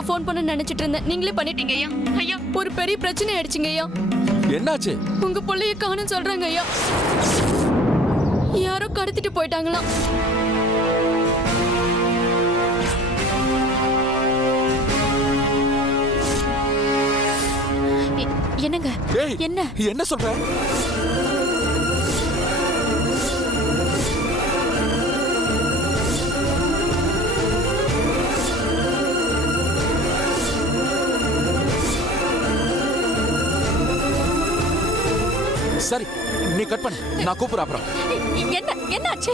உங்களுக்கு ஃபோன் பண்ண நினைச்சிட்டு இருந்தேன். நீங்களே பண்ணிட்டீங்க ஐயா. ஐயா ஒரு பெரிய பிரச்சனை ஆயிடுச்சுங்க ஐயா. என்னாச்சு? உங்க பிள்ளைய காணோம்னு சொல்றாங்க ஐயா. யாரோ கடத்திட்டு போயிட்டாங்களாம். என்னங்க? என்ன என்ன சொல்ற? சரி நீ கட் பண்ணு, நான் கூப்பிடுறேன் அப்புறம். என்னாச்சு?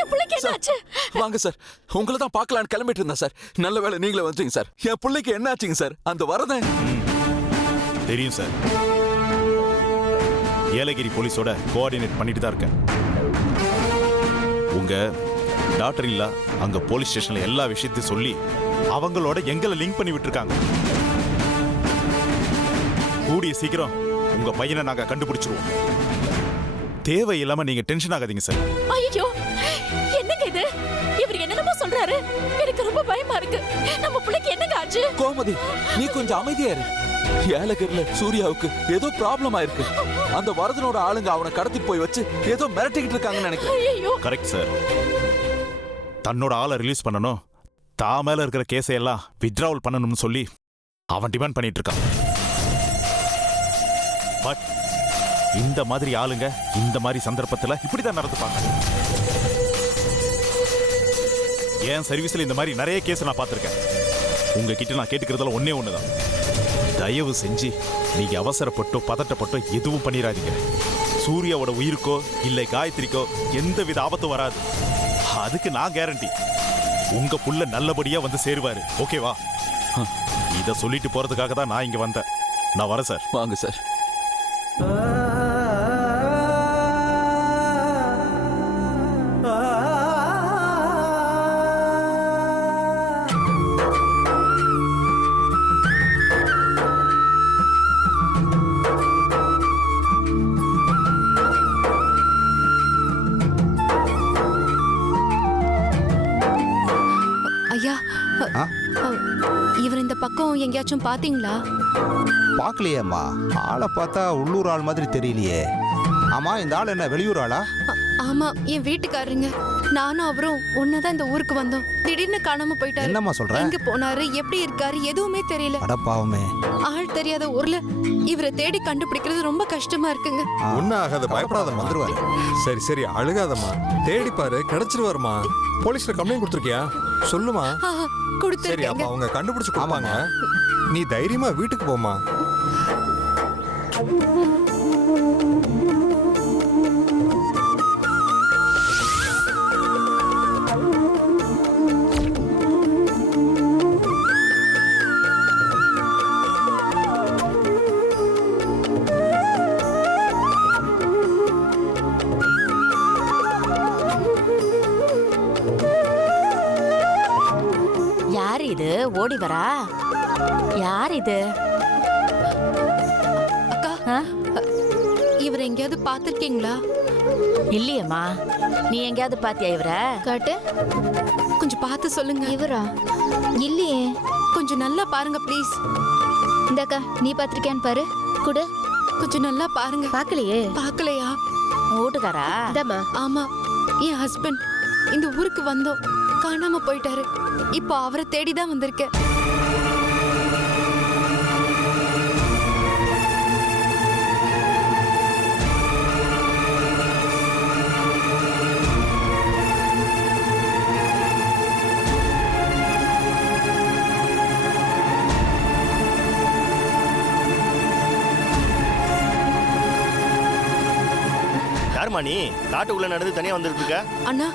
என் பிள்ளைக்கு என்னாச்சு? வாங்க சார், உங்களை தான் பார்க்கலான்னு கிளம்பிட்டு இருந்தேன் சார். நல்ல வேளை நீங்களே வந்துட்டீங்க சார். என் பிள்ளைக்கு என்ன ஆச்சுங்க சார்? அந்த வரதன் தெரியும் சார். ஏலகிரி போலீஸோட கோஆர்டினேட் பண்ணிட்டு தான் இருக்கேன். உங்க டாக்டர் இல்ல அங்க போலீஸ் ஸ்டேஷன்ல எல்லா விஷயத்தையும் சொல்லி அவங்களோட எங்களை லிங்க் பண்ணி விட்டுருக்காங்க. கூடிய சீக்கிரம் உங்க பையனை நாங்க கண்டுபிடிச்சிருவோம். தேவையில்லாம நீங்க டென்ஷன் ஆகாதீங்க சார். ஐயோ என்னங்க இது? இவர் என்னென்னமோ சொல்றாரு. எனக்கு ரொம்ப பயமா இருக்கு. நம்ம பிள்ளைக்கு என்னங்க ஆச்சு? கோமதி நீ கொஞ்சம் அமைதியா இரு. ஏலகிரில சூர்யாவுக்கு ஏதோ ப்ராப்ளம் ஆயிருக்கு. அந்த வரதனோட ஆளுங்க அவனை கடத்திட்டு போய் வச்சு ஏதோ மிரட்டிக்கிட்டு இருக்காங்கன்னு நினைக்கிறேன். Correct sir. தன்னோட ஆளை ரிலீஸ் பண்ணணும், தா மேல இருக்கிற கேஸை எல்லாம் வித்ட்ராவல் பண்ணணும்னு சொல்லி அவன் டிமாண்ட் பண்ணிட்டு இருக்கான். பட் இந்த மாதிரி ஆளுங்க இந்த மாதிரி சந்தர்ப்பத்துல இப்படிதான் நடந்துப்பாங்க. என் சர்வீஸ்ல இந்த மாதிரி நிறைய கேஸ் நான் பார்த்திருக்கேன். உங்ககிட்ட நான் கேட்டுக்கிறதுல ஒன்னே ஒண்ணுதான். தயவு செஞ்சு நீங்க அவசரப்பட்டோ பதட்டப்பட்டோ எதுவும் பண்ணிடாதீங்க. சூர்யாவோட உயிருக்கோ இல்லை காயத்ரிக்கோ எந்தவித ஆபத்தும் வராது. அதுக்கு நான் கேரண்டி. உங்க புள்ள நல்லபடியா வந்து சேருவாரு. ஓகேவா? இத சொல்லிட்டு போறதுக்காக தான் நான் இங்க வந்தேன். நான் வரேன் சார். வாங்க சார். ஐயா இவர் இந்த பக்கம் எங்கேயாச்சும் பாத்தீங்களா? பார்க்கலையேம்மா. ஆளை பார்த்தா உள்ளூர் ஆள் மாதிரி தெரியலையே. ஆமா, இந்த ஆள் என்ன வெளியூர் ஆளா? ஆமா, என் வீட்டுக்காரருங்க. நானும் அவரும் ஒன்னதான் இந்த ஊருக்கு வந்தோம். திடீர்னு காணாம போயிட்டாரு. என்னம்மா சொல்ற? எங்க போனாரு, எப்படி இருக்காரு, எதுவுமே தெரியல. அடப்பாவமே. ஆள் தெரியாத ஊர்ல இவரை தேடி கண்டுபிடிக்கிறது ரொம்ப கஷ்டமா இருக்குங்க. ஒன்னும் ஆகாத, பயப்படாதம்மா. வந்துருவாரு. சரி சரி அழுகாதம்மா. தேடி பாரு, கிடைச்சிருவாருமா. போலீஸ்ல கம்ப்ளைண்ட் கொடுத்துருக்கியா? சொல்லுமா. சரி, கொடுத்துருக்கேங்க. அப்ப அவங்க கண்டுபிடிச்சு கொடுப்பாங்க. நீ தைரியமா வீட்டுக்கு போமா. யார் இது ஓடி வரா? யார் இது? அக்கா, இவர் எங்கேயாவது பாத்திருக்கீங்களா? இல்லையம்மா. நீ எங்கேயாவது பாத்தியா இவர? காட்டு, கொஞ்சம் பார்த்து சொல்லுங்க. இவரா? இல்லையே. கொஞ்சம் நல்லா பாருங்க ப்ளீஸ். இந்தக்கா, நீ பாத்திருக்கியான்னு பாரு. குடு. கொஞ்சம் நல்லா பாருங்க. பார்க்கலையே. பார்க்கலையா? வீட்டுக்காரா? இந்தாம்மா. ஆமா, என் ஹஸ்பண்ட். இந்த ஊருக்கு வந்தோம், காணாம போயிட்டாரு. இப்போ அவரை தேடிதான் வந்திருக்கேன். யாருமா நீ? காட்டுக்குள்ள நடந்து தனியா வந்துட்டு இருக்க? அண்ணா,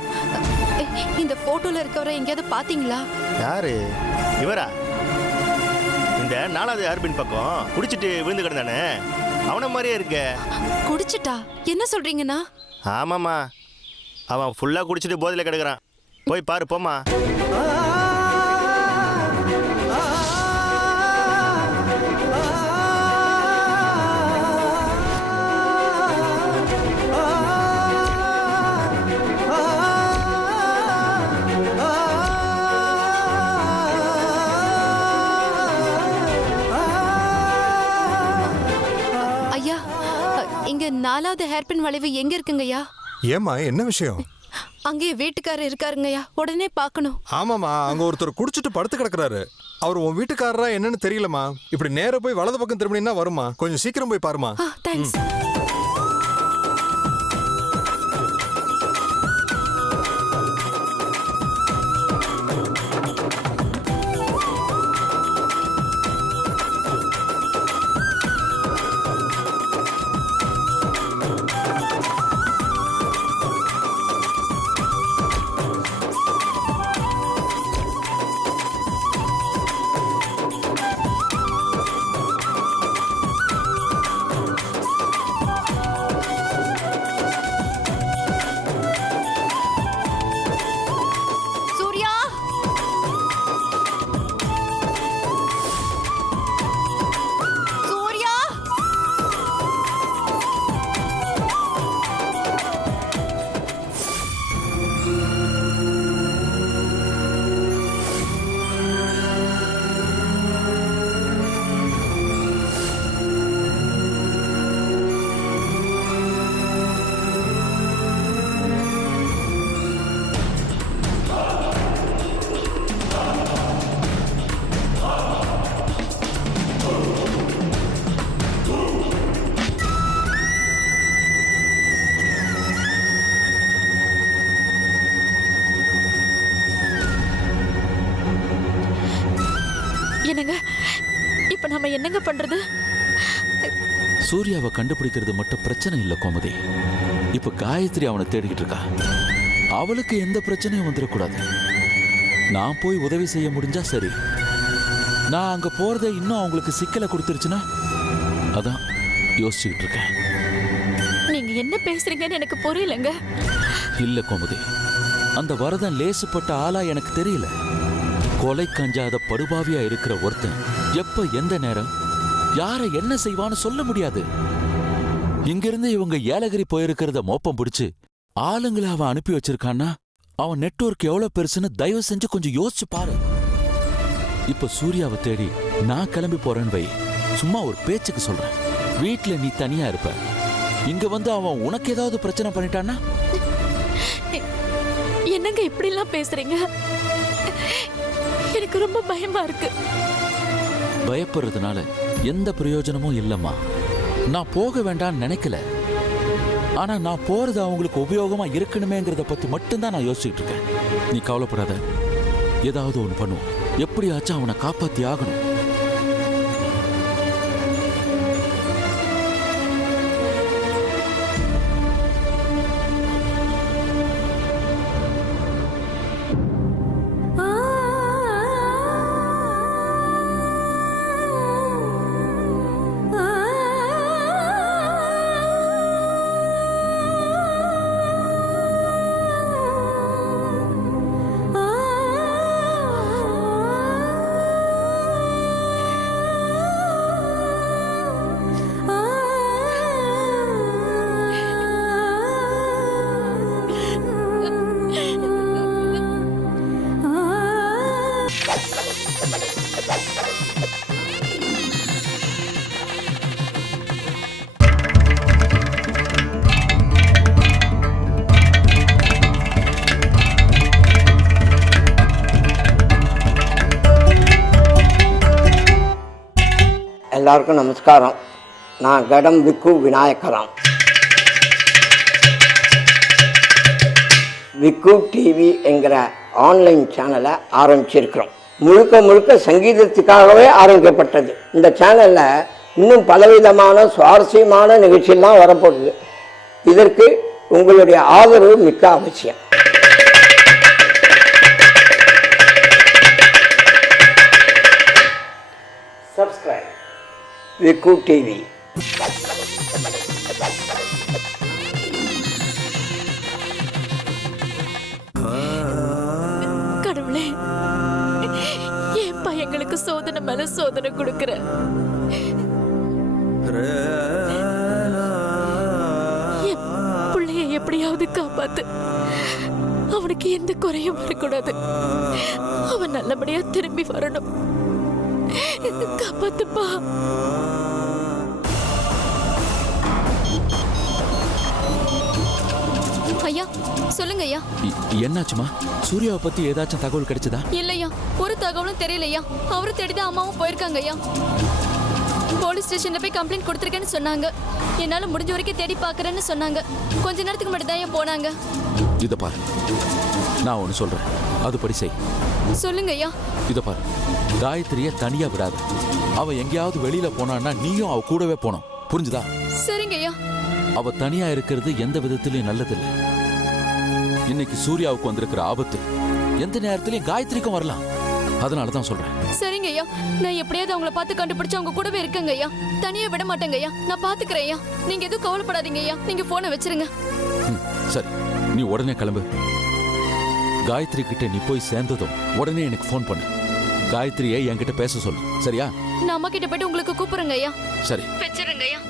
இந்த போட்டோல இருக்கவரை எங்கேயாவது பாத்தீங்களா? யாரு இவரா? இந்த 4வது ஆர்பின் பக்கம் குடிச்சிட்டு விழுந்து கிடந்தானே, அவன மாதிரியே இருக்க. குடிச்சிட்டா? என்ன சொல்றீங்கண்ணா? ஆமாமா, அவன் ஃபுல்லா குடிச்சிட்டு போதையில கிடக்குறான். போய் பாரு, போமா. 4வது ஹேர்பின் வளைவு எங்க இருக்குங்கய்யா? ஏம்மா என்ன விஷயம்? அங்கே வீட்டுக்காரர் இருக்காருங்கய்யா, உடனே பார்க்கணும். ஆமாம்மா, அங்க ஒருத்தர் குடிச்சிட்டு படுத்து கிடக்குறாரு. அவர் உன் வீட்டுக்காரரா என்னன்னு தெரியலமா. இப்படி நேரா போய் வலது பக்கம் திரும்பினா வருமா? கொஞ்சம் சீக்கிரம் போய் பாருமா. தேங்க்ஸ். என்னங்க இப்ப நம்ம என்னங்க பண்றது? சூர்யாவை கண்டுபிடிக்கிறது மட்டும் பிரச்சனை இல்ல கோமதி. இப்ப காயத்ரி அவனை தேடிக்கிட்டு இருக்கா. அவளுக்கு எந்த பிரச்சனையும் வந்துடக்கூடாது. நான் போய் உதவி செய்ய முடிஞ்சா சரி. நான் அங்க போறதை இன்னும் அவங்களுக்கு சிக்கலை கொடுத்துருச்சுன்னா அதான் யோசிச்சுக்கிட்டு இருக்கேன். நீங்க என்ன பேசுறீங்கன்னு எனக்கு புரியலங்க. இல்ல கோமதி, அந்த வரதன் லேசுப்பட்ட ஆளா எனக்கு தெரியல. கொலை கஞ்சாத படுபாவியா இருக்கிற ஒருத்தன் எப்ப எந்த நேரம் யாரை என்ன செய்வான்னு சொல்ல முடியாது. இங்கிருந்து இவங்க ஏலகிரி போயிருக்கிறத மோப்பம் பிடிச்சு ஆளுங்களை அவன் அனுப்பி வச்சிருக்கான்னா அவன் நெட்வொர்க் எவ்வளவு பெருசுன்னு தயவு செஞ்சு கொஞ்சம் யோசிச்சு பாரு. இப்ப சூர்யாவை தேடி நான் கிளம்பி போறேன்னு வை. சும்மா ஒரு பேச்சுக்கு சொல்றேன். வீட்டுல நீ தனியா இருப்ப. இங்க வந்து அவன் உனக்கு ஏதாவது பிரச்சனை பண்ணிட்டான்னா? என்னங்க இப்படி எல்லாம் பேசுறீங்க? எனக்கு ரொம்ப பயமா இருக்கு. பயப்படுறதுனால எந்த பிரயோஜனமும் இல்லம்மா. நான் போக வேண்டாம்னு நினைக்கல. ஆனா நான் போறது அவங்களுக்கு உபயோகமா இருக்கணுமேங்கிறத பத்தி மட்டும்தான் நான் யோசிச்சுட்டு இருக்கேன். நீ கவலைப்படாத, ஏதாவது ஒண்ணு பண்ணுவோம். எப்படியாச்சும் அவனை காப்பாத்தி ஆகணும். எல்லாருக்கும் நமஸ்காரம். நான் கடம் விக்கு விநாயகராம். விக்கு டிவி என்கிற ஆன்லைன் சேனலை ஆரம்பிச்சிருக்கிறோம். முழுக்க முழுக்க சங்கீதத்துக்காகவே ஆரம்பிக்கப்பட்டது. இந்த சேனலில் இன்னும் பலவிதமான சுவாரஸ்யமான நிகழ்ச்சியெல்லாம் வரப்போகுது. இதற்கு உங்களுடைய ஆதரவு மிக்க அவசியம். சப்ஸ்கிரைப் விக்கு டிவி. கடவுளே, என் பையங்களுக்கு சோதனை மேல சோதனை கொடுக்கிற. என் பிள்ளைய எப்படியாவது காப்பாத்து. அவனுக்கு எந்த குறையும் வரக்கூடாது. அவன் நல்லபடியா திரும்பி வரணும். காப்பாத்துப்பா. ஐயா சொல்லுங்க ஐயா. என்னாச்சுமா? சூர்யாவை பத்தி ஏதாச்சும் தகவல் கிடைச்சதா? இல்லையா, ஒரு தகவலும் தெரியலையா. அவரு தேடிதான் அம்மாவும் போயிருக்காங்க ஐயா. போலீஸ் ஸ்டேஷன்ல போய் கம்ப்ளைண்ட் கொடுத்துருக்கேன்னு சொன்னாங்க. என்னால முடிஞ்ச வரைக்கும் தேடி பாக்குறேன்னு சொன்னாங்க. கொஞ்ச நேரத்துக்கு மட்டும் தான் ஏன் போனாங்க. இத பாரு, நான் ஒன்னு சொல்றேன், அதுபடி செய். சொல்லுங்க ஐயா. இத பாரு, காயத்ரிய தனியா விடாத. அவ எங்கேயாவது வெளியில போனான்னா நீயும் அவ கூடவே போனோம், புரிஞ்சுதா? சரிங்க ஐயா. அவ தனியா இருக்கிறது எந்த விதத்திலயும் நல்லதில்லை. இன்னைக்கு சூர்யாவுக்கு வந்திருக்கிற ஆபத்து எந்த நேரத்திலயும் காயத்ரிக்கும் வரலாம். அதனாலதான் சொல்றேன். சரிங்க ஐயா, நான் எப்படியாவது அவங்கள பார்த்து கண்டுபிடிச்சு அவங்க கூடவே இருக்கேங்க ஐயா. தனியா விட மாட்டேங்க ஐயா. நான் பாத்துக்கிறேன் ஐயா. நீங்க எதுவும் கவலைப்படாதீங்க ஐயா. நீங்க போனை வச்சிருங்க. சரி, நீ உடனே கிளம்பு. காயத்ரி கிட்ட நீ போய் சேர்ந்ததும் உடனே எனக்கு ஃபோன் பண்ணு. காயத்ரியை என்கிட்ட பேச சொல்லு, சரியா? நான் அம்மா கிட்ட போயிட்டு உங்களுக்கு கூப்பிடுறேங்க ஐயா. சரி, வச்சிருங்க ஐயா.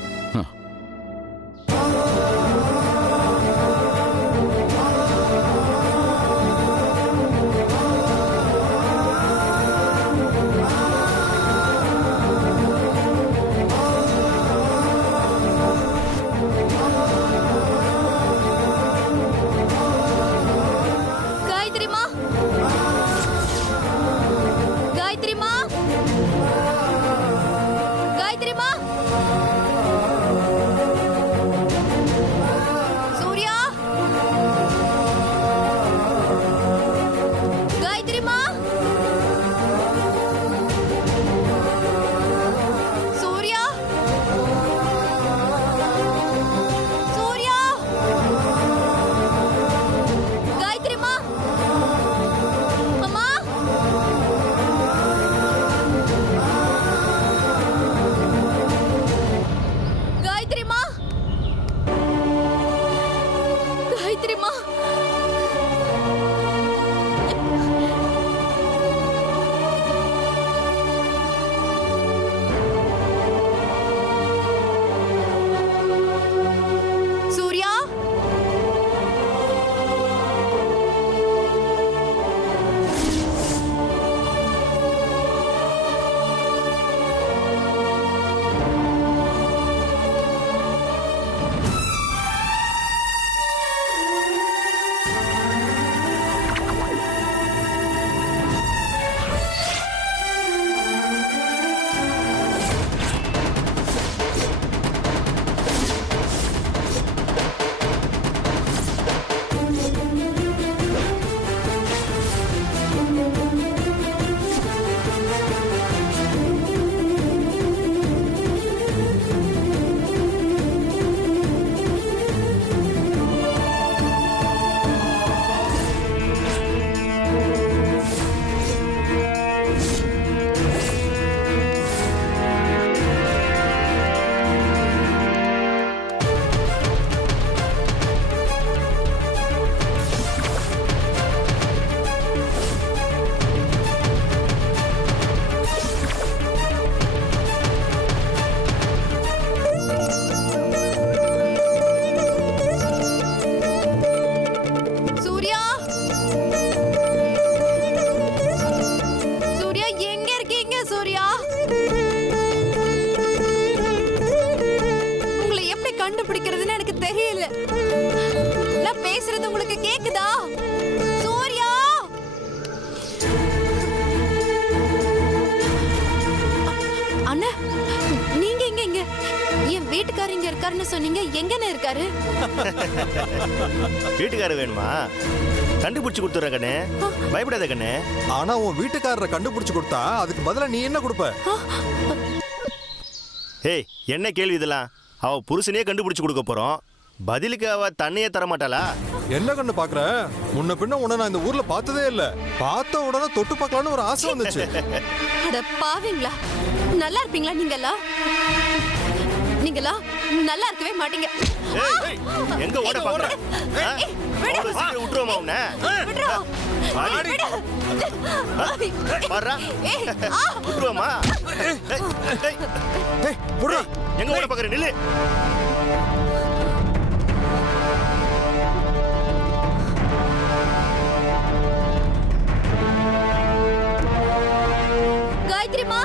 கண்டுபிடிக்கிறதுன்னு எனக்கு தெரியல. நான் பேசுறது உங்களுக்கு கேக்குதா? சூர்யா, அண்ணா நீங்க இங்க என் வீட்டுக்காரர் இங்க இருக்காருன்னு சொன்னீங்க. எங்கன்னு இருக்காரு? வீட்டுக்காரர் வேணுமா? கண்டுபிடிச்சு கொடுத்துறேன் கண்ணே, பயப்படாத கண்ணே. ஆனா உன் வீட்டுக்காரரை கண்டுபிடிச்சு கொடுத்தா அதுக்கு பதிலா நீ என்ன கொடுப்ப? ஏய், என்ன கேள்வி இதெல்லாம்? அவ புருஷனையே கண்டுபிடிச்சு கொடுக்க போறோம், பதிலுக்கு அவ தன்னையே தர மாட்டாளா? என்ன கண்ணு பாக்குற? முன்ன பின்ன உன்னை நான் இந்த ஊர்ல பார்த்ததே இல்ல. பார்த்த உடனே தொட்டு பார்க்கலான்னு ஒரு ஆசை வந்துச்சு. அட பாவீங்களா, நல்லா இருப்பீங்களா நீங்களா? நீங்களா நல்லா இருக்கவே மாட்டீங்க. எங்க ஓட பாக்குற? விட்டுருவோமா உன்னை? விட்டுருவோமா? எங்க ஓட பாக்குற? நில்லு. காயத்ரிமா,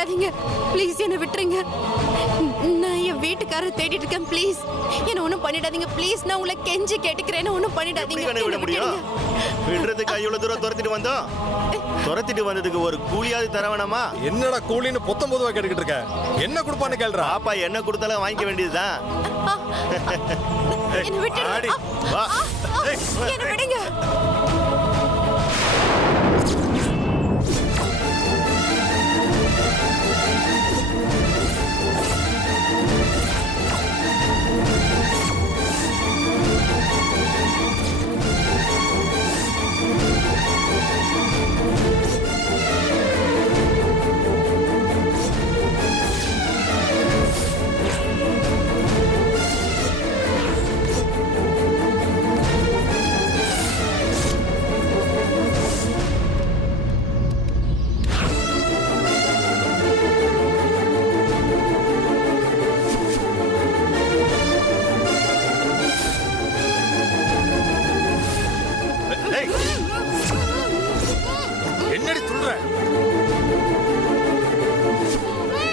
பண்ணிடாதீங்க ப்ளீஸ், என்னை விட்டுருங்க. நான் என் வீட்டுக்காரரை தேடிட்டு இருக்கேன். ப்ளீஸ் என்ன ஒன்றும் பண்ணிடாதீங்க. ப்ளீஸ் நான் உங்களை கெஞ்சி கேட்டுக்கிறேன்னு ஒன்றும் பண்ணிடாதீங்க. எப்படி விட முடியும்? விடுறதுக்கு இவ்வளவு தூரம் துரத்திட்டு வந்தோம். துரத்திட்டு வந்ததுக்கு ஒரு கூலியாவது தர வேணாமா? என்னடா கூலின்னு 19 ரூபாய் கேட்டுக்கிட்டு இருக்க? என்ன கொடுப்பான்னு கேள்றா? பாப்பா என்ன கொடுத்தாலும் வாங்கிக்க வேண்டியதுதான். என்னை விட்டுடுங்க. ஆடி, வா. என்னை விடுங்க. ஏய், என்னடி சொல்ற?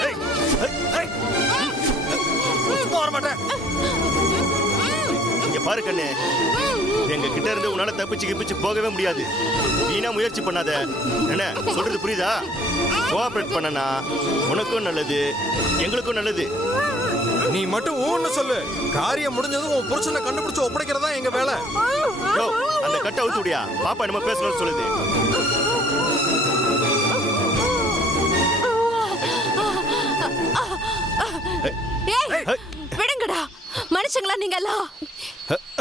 ஏய், ஏய், ஏய். சும்மா வர மாட்டேன். இங்க பாரு கண்ணு, எங்க கிட்ட இருந்து உன்னால தப்பிச்சு போகவே முடியாது. வீணா முயற்சி பண்ணாத. என்ன சொல்றது புரியுதா? கோஆபரேட் பண்ணனா உனக்கும் நல்லது, எங்களுக்கும் நல்லது. நீ மட்டும் ஊன்னு சொல்லு. காரியம் முடிஞ்சதும் உன் புருஷனை கண்டுபிடிச்சு ஒப்படைக்கிறதா எங்க வேலை. யோ, அந்த கட்டை அவுத்து விடியா? பாப்பா நம்ம பேசணும்னு சொல்லுது. ஏய், விடுங்கடா. மனுஷங்களா நீங்க எல்லாம்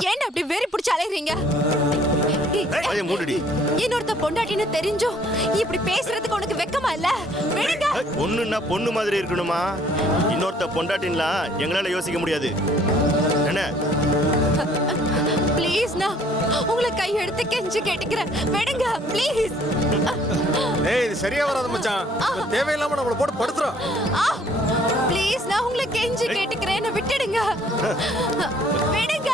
ஏன்டா அப்படி வெறி பிடிச்சு அலையறீங்க? வாயை மூடுடி. இன்னொருத்த பொண்டாட்டின்னு தெரிஞ்சும் இப்படி பேசுறதுக்கு உனக்கு வெக்கமா இல்ல? விடுங்க. பொண்ணுன்னா பொண்ணு மாதிரி இருக்கணுமா? இன்னொருத்த பொண்டாட்டின்லாம் எங்களால யோசிக்க முடியாது. என்ன? ப்ளீஸ் நான் உங்களை கை எடுத்து கெஞ்சி கேட்டுக்கிறேன். விடுங்க ப்ளீஸ். ஏய், இது சரியா வராது மச்சான். தேவையில்லாம நம்மள போட்டு படுத்துறோம். ப்ளீஸ் நான் உங்களை கெஞ்சி கேட்டுக்கிறேன். என்னை விட்டுடுங்க. விடுங்க.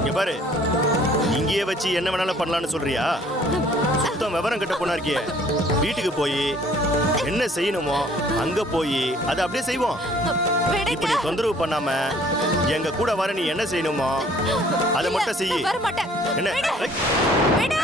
இங்க பாரு, இங்கேயே வச்சு என்ன வேணாலும் பண்ணலாம்னு சொல்றியா? சுத்தம் விவரம் கட்ட பொண்ணா இருக்கியே. வீட்டுக்கு போய் என்ன செய்யணுமோ அங்க போய் அதை அப்படியே செய்வோம். இப்ப நீ தொந்தரவு பண்ணாம எங்க கூட வர நீ என்ன செய்யணுமோ அதை மட்டும் செய்யி. வர மாட்டேன். என்ன? விடு.